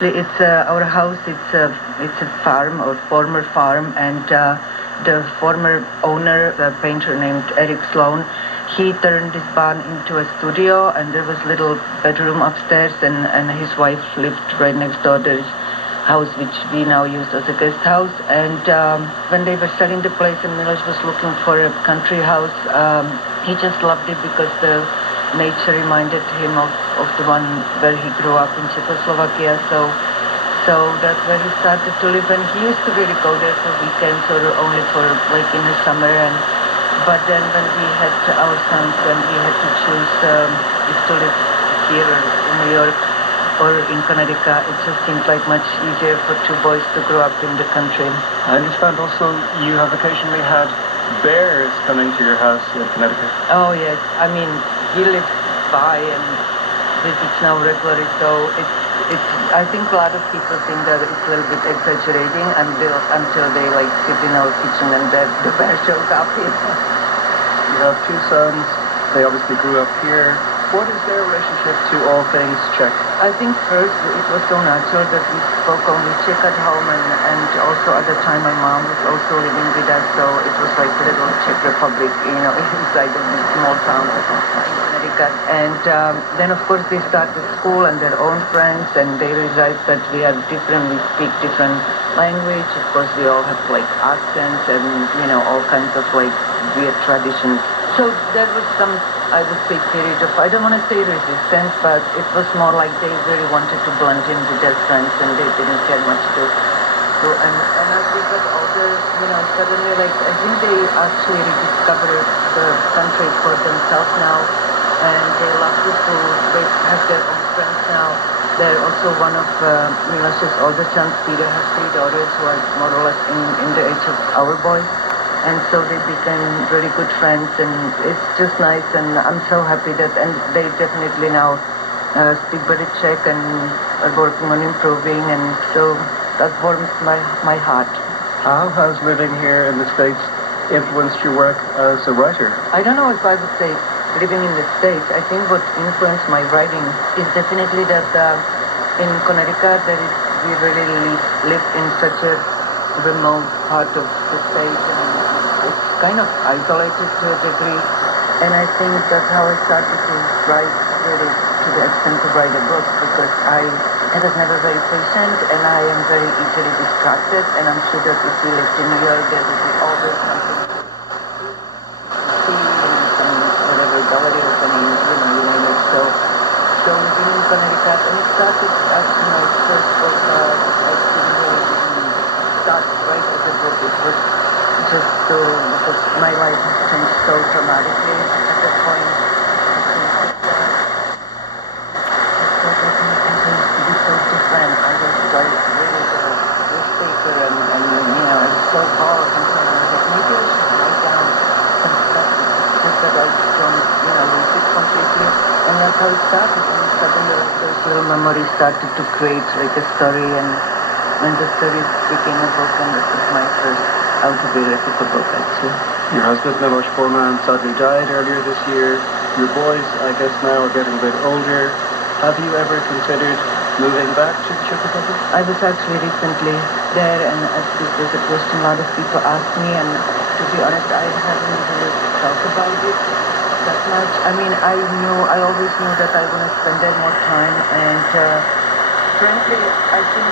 It's our house. It's a farm or former farm, and the former owner, a painter named Eric Sloan, he turned this barn into a studio, and there was a little bedroom upstairs, and his wife lived right next door. There's house which we now use as a guest house. And when they were selling the place, and Miloš was looking for a country house, he just loved it because the nature reminded him of the one where he grew up in Czechoslovakia. So that's where he started to live, and he used to really go there for weekends or only for like in the summer. But then when we had our sons, when we had to choose if to live here or in New York or in Connecticut, it just seemed like much easier for two boys to grow up in the country. I understand also you have occasionally had bears coming to your house in Connecticut. Oh yes, I mean he lives by and visits now regularly, so it's. I think a lot of people think that it's a little bit exaggerating until they like sit in our kitchen and the bear shows up here. You have two sons. They obviously grew up here. What is their relationship to all things Czech? I think first it was so natural that we spoke only Czech at home, and also at the time my mom was also living with us, so it was like a little Czech Republic, inside of this small town in Connecticut. And then of course they started school and their own friends, and they realized that we are different, we speak different language. Of course we all have like accents and all kinds of like weird traditions. So there was some, I would say, period of, I don't want to say resistance, but it was more like they really wanted to blend in with their friends, and they didn't care much to and as we got older, suddenly, like, I think they actually rediscovered the country for themselves now, and they love the food, they have their own friends now. They're also one of Miloš's older sons, Peter, has three daughters who are more or less in the age of our boys. And so they became really good friends, and it's just nice, and I'm so happy and they definitely now speak very Czech and are working on improving, and so that warms my heart. How has living here in the States influenced your work as a writer? I don't know if I would say living in the States. I think what influenced my writing is definitely that in Connecticut we really live in such a remote part of the state, and it's kind of isolated to a degree, and I think that's how I started to write, really to the extent to write a book, because I was never very patient, and I am very easily distracted, and I'm sure that if we lived in New York there would be always something to see in some whatever gallery or some, you name it. So living in Connecticut, and it started as my first book, I didn't really start to write as a book. It was just because my life has changed so dramatically at that point. I thought that things used to be so different. I was like really the risk taker, and I was so bored, and so I was like, maybe I should write down some stuff just that I don't lose it completely. And that's how it started, and suddenly those little memories started to create like a story, and the story became a book, and that was my first autobiographical book, actually. Your husband, Miloš Forman, sadly died earlier this year. Your boys, I guess, now are getting a bit older. Have you ever considered moving back to the Czech Republic? I was actually recently there, and as this was a question a lot of people asked me, and to be honest, I haven't really thought about it that much. I mean, I always knew that I want to spend there more time, and frankly, I think